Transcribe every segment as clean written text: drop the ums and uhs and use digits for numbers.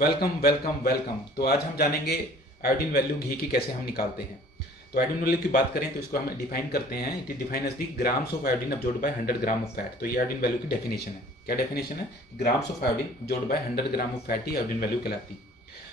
Welcome welcome welcome. तो आज हम जानेंगे आयोडीन वैल्यू घी की कैसे हम निकालते हैं। तो आयोडीन वैल्यू की बात करें तो इसको हम डिफाइन करते हैं। It is define as the grams of iodine absorbed by 100 gram of fat. तो ये आयोडीन वैल्यू की डेफिनेशन है। क्या डेफिनेशन है? Grams of iodine absorbed by 100 gram of fat ही आयोडीन वैल्यू कहलाती है।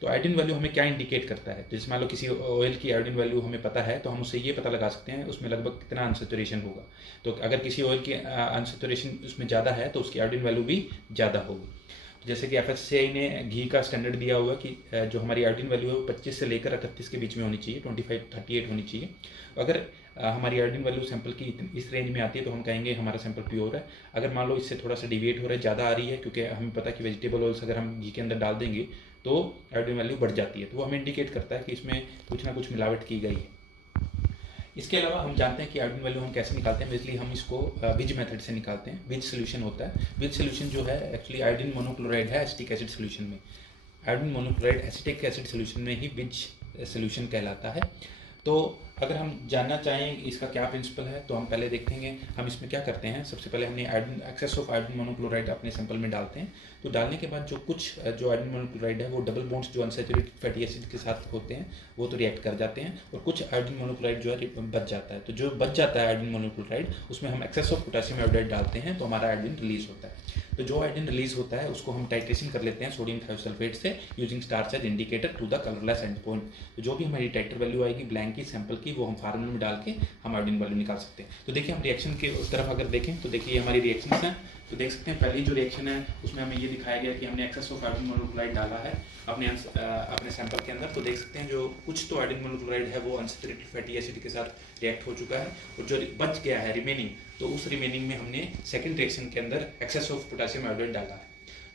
तो आयोडीन वैल्यू हमें क्या इंडिकेट करता है? जैसे मान लो किसी ऑयल की आयोडीन वैल्यू हमें पता है तो हम उससे ये पता लगा सकते हैं उसमें लगभग कितना अनसेचुरेशन होगा। तो अगर किसी ऑयल की अनसेचुरेशन उसमें ज़्यादा है तो उसकी आयोडीन वैल्यू भी ज़्यादा होगी। जैसे कि एफएससीआई ने घी का स्टैंडर्ड दिया हुआ कि जो हमारी आयोडीन वैल्यू है वो 25 से लेकर 38 के बीच में होनी चाहिए, 25-38 होनी चाहिए। अगर हमारी आयोडीन वैल्यू सैंपल की इस रेंज में आती है तो हम कहेंगे हमारा सैंपल प्योर है। अगर मान लो इससे थोड़ा सा डिविएट हो रहा है, ज़्यादा आ रही है, क्योंकि हमें पता है कि वेजिटेबल ऑयल्स अगर हम घी के अंदर डाल देंगे तो आयोडीन वैल्यू बढ़ जाती है, तो वो हमें इंडिकेट करता है कि इसमें कुछ ना कुछ मिलावट की गई है। इसके अलावा हम जानते हैं कि आयोडीन वैल्यू हम कैसे निकालते हैं। बेसिकली हम इसको विज मेथड से निकालते हैं। विज सोल्यूशन होता है। विज सोल्यूशन जो है एक्चुअली आयोडीन मोनोक्लोराइड है एसिटिक एसिड सोल्यूशन में। Iodine monochloride acetic acid solution में ही विज सोल्यूशन कहलाता है। तो अगर हम जानना चाहें इसका क्या प्रिंसिपल है तो हम पहले देखेंगे हम इसमें क्या करते हैं। सबसे पहले हमने iodine excess of iodine monochloride अपने सैंपल में डालते हैं। तो डालने के बाद जो आयोडीन मोनोक्लोराइड है वो डबल बॉन्ड्स जो अनसैचुरेटेड फैटी एसिड के साथ होते हैं वो तो रिएक्ट कर जाते हैं, और कुछ आयोडीन मोनोक्लोराइड जो है बच जाता है। तो जो बच जाता है आयोडीन मोनोक्लोराइड उसमें हम एक्सेस ऑफ पोटेशियम आयोडाइड डालते हैं तो हमारा आयोडीन रिलीज होता है। तो जो आयोडीन रिलीज होता है उसको हम टाइट्रेशन कर लेते हैं सोडियम थायोसल्फेट से using starch as indicator to the colourless end point. तो जो भी हमारी टाइटर वैल्यू आएगी ब्लैंक की सैंपल की वो हम फार्मूला में डाल के हम आयोडीन वैल्यू निकाल सकते हैं। तो देखिए हम रिएक्शन के उस तरफ अगर देखें तो देखिए हमारी रिएक्शंस हैं। तो देख सकते हैं पहली जो रिएक्शन है उसमें हमें ये दिखाया गया कि हमने एक्सेस ऑफ आयोडीन मोनोक्लोराइड डाला है अपने सैंपल के अंदर। तो देख सकते हैं जो कुछ तो आयोडीन मोनोक्लोराइड है वो अनसैचुरेटेड फैटी एसिड के साथ रिएक्ट हो चुका है, और जो बच गया है रिमेनिंग, तो उस रिमेनिंग में हमने सेकंड रिएक्शन के अंदर एक्सेस ऑफ पोटेशियम आयोडाइड डाला है।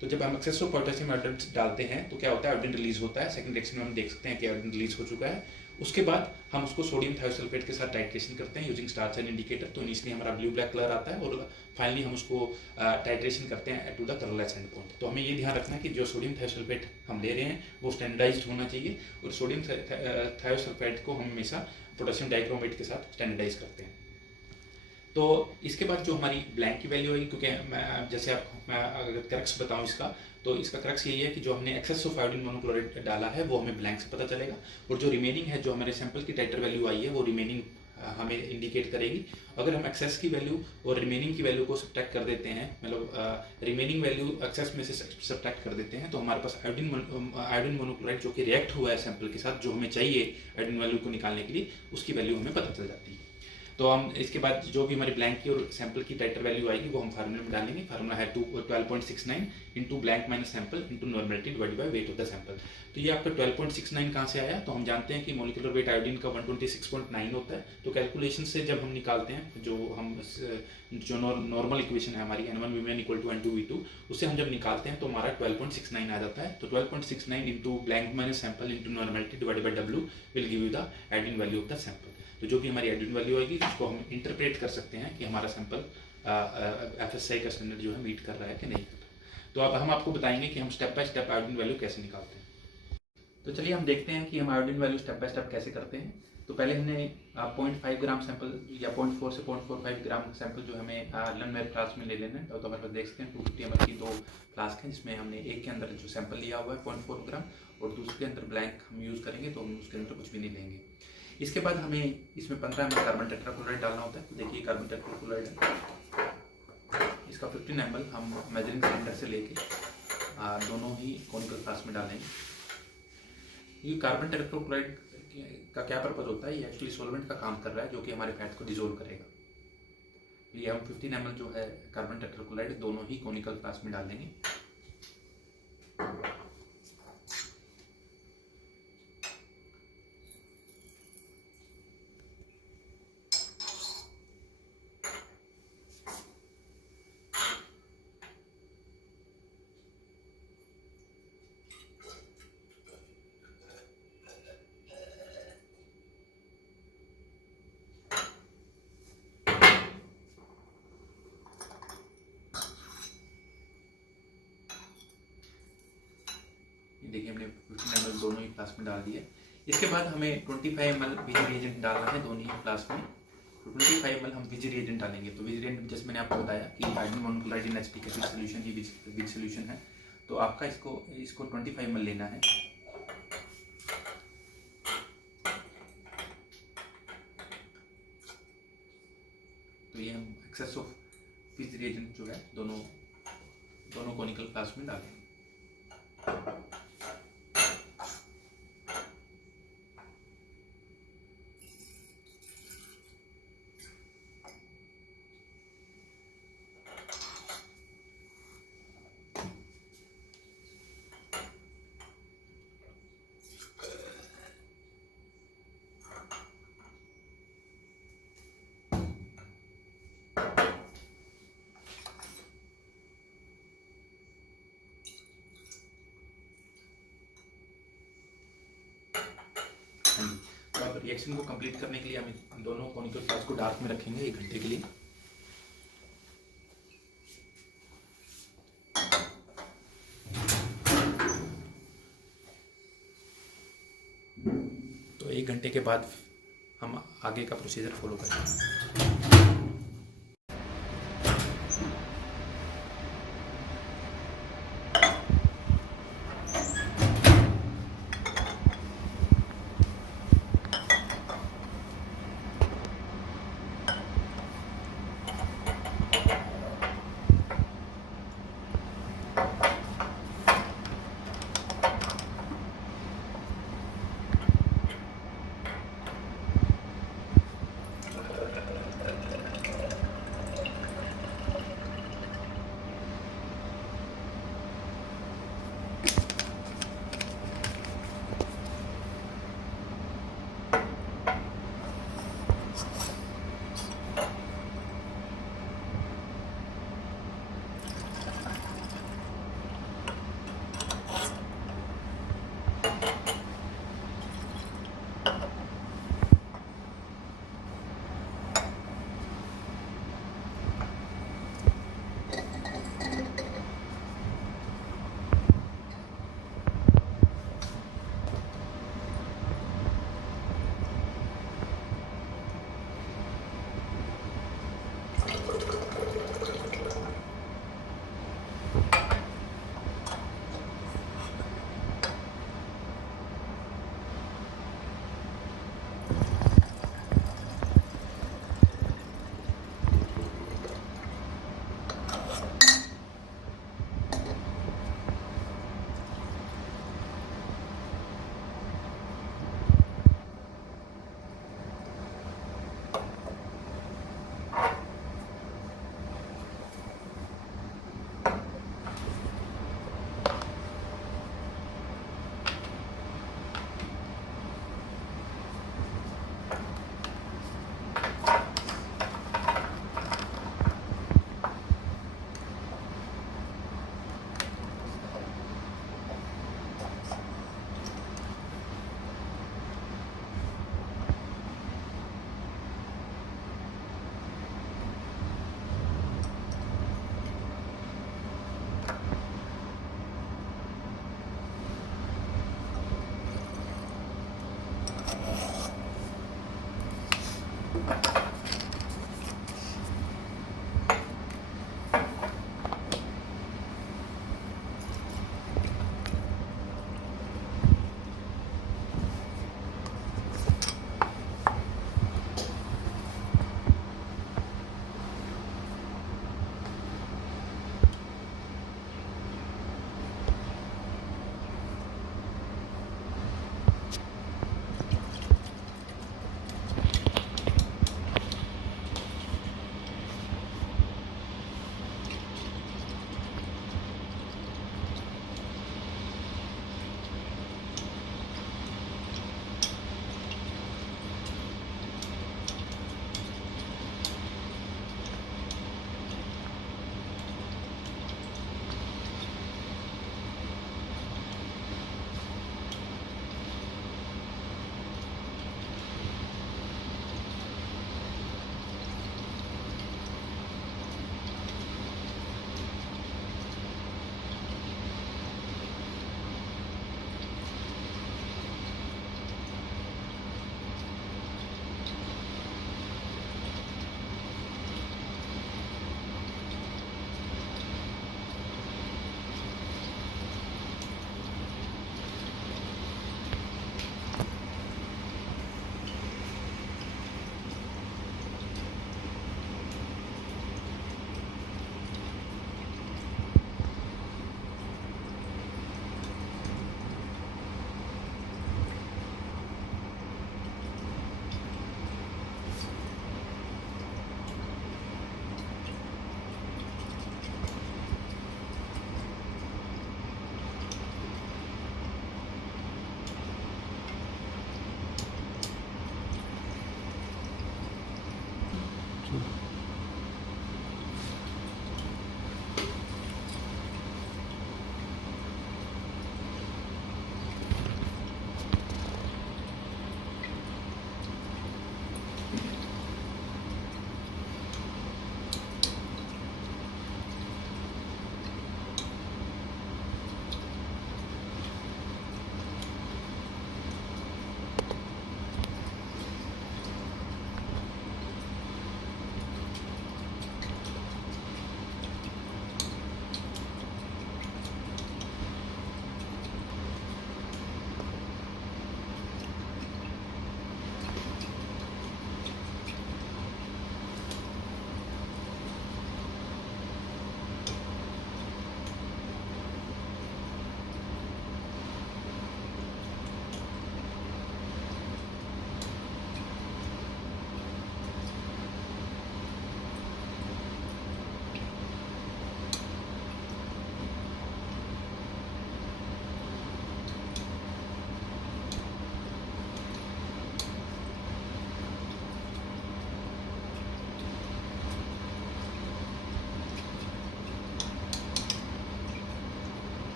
तो जब हम एक्सेस ऑफ पोटेशियम आयोडाइड डालते हैं तो क्या होता है, आयोडीन रिलीज होता है। सेकंड रिएक्शन में हम देख सकते हैं कि आयोडीन रिलीज हो चुका है। उसके बाद हम उसको सोडियम थायोसल्फेट के साथ टाइट्रेशन करते हैं यूजिंग स्टार्च एंड इंडिकेटर। तो इसलिए हमारा ब्लू ब्लैक कलर आता है, और फाइनली हम उसको टाइट्रेशन करते हैं to the colourless end point. तो हमें ये ध्यान रखना है कि जो सोडियम थायोसल्फेट हम ले रहे हैं वो स्टैंडर्डाइज्ड होना चाहिए, और सोडियम थायोसल्फेट को हम हमेशा पोटेशियम डाइक्रोमेट के साथ स्टैंडर्डाइज करते हैं। तो इसके बाद जो हमारी ब्लैंक की वैल्यू आएगी, क्योंकि जैसे मैं अगर क्रक्स बताऊं इसका, तो इसका क्रक्स यही है कि जो हमने एक्सेस ऑफ आयोडीन मोनोक्लोराइड डाला है वो हमें ब्लैंक से पता चलेगा, और जो रिमेनिंग है जो हमारे सैंपल की टाइटर वैल्यू आई है वो रिमेनिंग हमें इंडिकेट करेगी। अगर हम एक्सेस की वैल्यू और रिमेनिंग की वैल्यू को सब्ट्रैक्ट कर देते हैं, मतलब रिमेनिंग वैल्यू एक्सेस में से सब्ट्रैक्ट कर देते हैं, तो हमारे पास आयोडीन मोनोक्लोराइड जो कि रिएक्ट हुआ है सैंपल के साथ, जो हमें चाहिए आयोडीन वैल्यू को निकालने के लिए, उसकी वैल्यू हमें पता चल जाती है। तो हम इसके बाद जो भी हमारी ब्लैंक की और सैंपल की टाइटर वैल्यू आएगी वो हम फार्मूला में डालेंगे। फार्मूला है 12.69 into blank minus sample into normality divided by weight of the sample. तो ये आपका 12.69 कहाँ से आया? तो हम जानते हैं कि मोलिकुलर वेट आयोडीन का 126.9 होता है। तो कैलकुलेशन से जब हम निकालते हैं जो नॉर्मल इक्वेशन है हमारी N1V1 = N2V2, उससे हम जब निकालते हैं तो हमारा 12.69 आ जाता है। तो 12.69 into blank minus sample into normality divided by W will give you the iodine value of the sample. तो जो भी हमारी आयोडीन वैल्यू आएगी उसको हम इंटरप्रेट कर सकते हैं कि हमारा सैंपल एफएसआई का स्टैंडर्ड जो है मीट कर रहा है कि नहीं कर रहा। तो अब हम आपको बताएंगे कि हम step by step iodine value कैसे निकालते हैं। तो चलिए हम देखते हैं कि हम iodine value step by step कैसे करते हैं। तो पहले हमने 0.5 ग्राम सैंपल या 0.4 से 0.45 ग्राम सैंपल जो हमें लर्नवेयर फ्लास्क में ले लेना है। तो हमारे पास देख सकते हैं 250 ml की दो फ्लास्क हैं, जिसमें हमने एक के अंदर जो सैंपल लिया हुआ है 0.4 ग्राम, और दूसरे के अंदर ब्लैंक हम यूज़ करेंगे, तो हम उसके अंदर कुछ भी नहीं लेंगे। इसके बाद हमें इसमें 15 ml कार्बन टेट्राक्लोराइड डालना होता है। तो देखिए कार्बन टेट्राक्लोराइड है, इसका 15 ml हम मेजरिंग सिलेंडर से लेके दोनों ही कॉनिकल फ्लास्क में डालेंगे। ये कार्बन टेट्राक्लोराइड का क्या पर्पज होता है? ये एक्चुअली सॉल्वेंट का काम कर रहा है जो कि हमारे फैट को डिजोल्व करेगा। ये हम 15 ml जो है कार्बन टेट्राक्लोराइड दोनों ही कॉनिकल फ्लास्क में डाल देंगे। देखिए हमने 15 ml दोनों ही फ्लास्क में डाल दिया। इसके बाद हमें 25 ml विज रिएजेंट डालना है दोनों ही फ्लास्क में। तो 25 ml हम विज रिएजेंट डालेंगे। तो विज रिएजेंट जैसे मैंने आपको बताया कि आयोडीन मोनोक्लोराइड इन एसिटिक एसिड सॉल्यूशन ही विज सॉल्यूशन है। तो आपका इसको 25 ml लेना है। तो ये हम एक्सेस ऑफ फिश रिएजेंट जो है दोनों कॉनिकल फ्लास्क में डालेंगे। तो अब रिएक्शन को कंप्लीट करने के लिए हम दोनों कॉनिकल फ्लास्क को डार्क में रखेंगे 1 घंटे के लिए। तो 1 घंटे के बाद हम आगे का प्रोसीजर फॉलो करेंगे।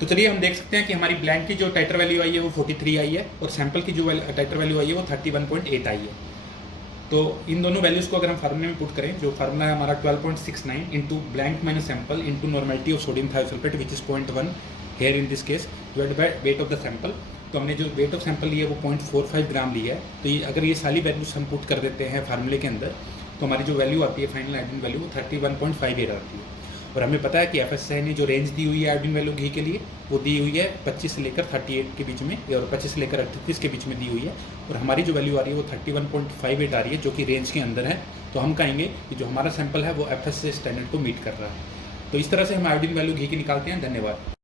तो चलिए हम देख सकते हैं कि हमारी ब्लैंक की जो टाइटर वैल्यू आई है वो 43 आई है और सैंपल की जो टाइटर वैल्यू आई है वो 31.8 आई है। तो इन दोनों वैल्यूज़ को अगर हम फार्मूले में पुट करें, जो फार्मूला है हमारा 12.69 into blank minus sample into normality of sodium thiosulphate which is 0.1 here in this case divide by weight of the sample. तो हमने जो वेट ऑफ सैंपल लिया है वो 0.45 ग्राम लिया है। तो ये अगर ये सारी वैल्यूज हम पुट कर देते हैं फार्मूले के अंदर तो हमारी जो वैल्यू आती है फाइनल आयोडीन वैल्यू वो 31.58 आती है। और हमें पता है कि एफएसआई ने जो रेंज दी हुई है आयोडीन वैल्यू घी के लिए वो दी हुई है 25 से लेकर 38 के बीच में और 25 से लेकर 38 के बीच में दी हुई है। और हमारी जो वैल्यू आ रही है वो 31.58 आ रही है जो कि रेंज के अंदर है। तो हम कहेंगे कि जो हमारा सैंपल है वो एफएसआई स्टैंडर्ड को मीट कर रहा है। तो इस तरह से हम आयोडीन वैल्यू घी की निकालते हैं। धन्यवाद।